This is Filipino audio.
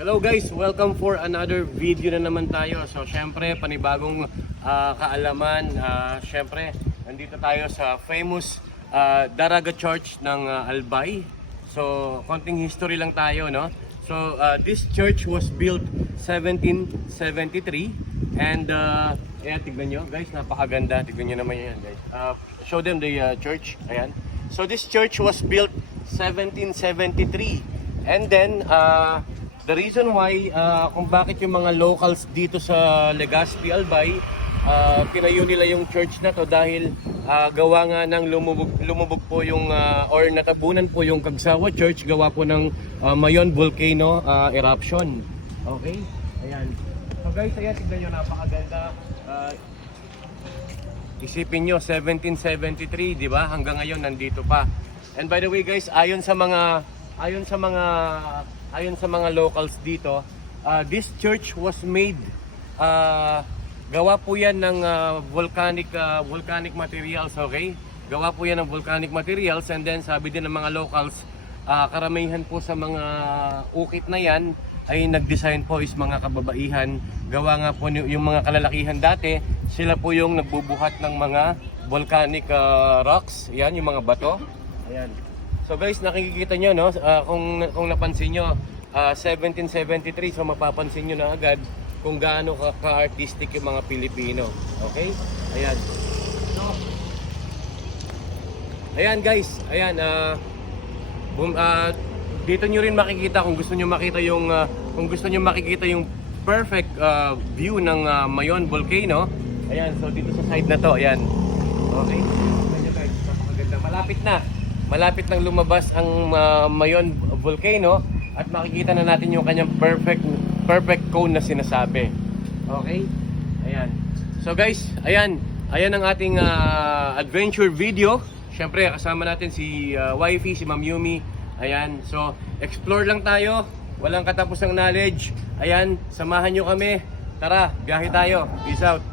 Hello guys, welcome for another video na naman tayo. So syempre panibagong kaalaman. Syempre nandito tayo sa famous Daraga Church ng Albay. So konting history lang tayo, no? So this church was built 1773 and ayan, tignan nyo guys, napakaganda. Tignan nyo naman yan guys. Show them the church. Ayan. So this church was built 1773 and then the reason why kung bakit yung mga locals dito sa Legazpi, Albay, pinayo nila yung church na to dahil gawa nga ng lumubog po yung or natabunan po yung Kagsawa Church gawa po ng Mayon volcano eruption. Okay? Ayan. So guys, ayan, tignan nyo, napakaganda. Isipin nyo, 1773, di ba? Hanggang ngayon nandito pa. And by the way guys, ayon sa mga locals dito, this church was made gawa po yan ng volcanic materials, okay? Gawa po yan ng volcanic materials, and then sabi din ng mga locals, karamihan po sa mga ukit na yan ay nag-design po is mga kababaihan. Gawa nga po yung mga kalalakihan dati, sila po yung nagbubuhat ng mga volcanic rocks, yan yung mga bato. Ayan. So guys, nakikita nyo, no? Kung napansin nyo, 1773, so mapapansin nyo na agad kung gaano ka-artistic yung mga Pilipino. Okay? Ayan. So, ayan guys, ayan, dito nyo rin makikita kung gusto nyo makikita yung perfect view ng Mayon volcano. Ayan, so dito sa side na to, ayan. Okay? Ayan guys, napakaganda. Malapit nang lumabas ang Mayon volcano at makikita na natin yung kanyang perfect cone na sinasabi. Okay? Ayan. So guys, ayan ang ating adventure video. Syempre kasama natin si Wifey, si Ma'am Yumi. Ayan. So explore lang tayo. Walang katapusang knowledge. Ayan, samahan nyo kami. Tara, biyahe tayo. Peace out.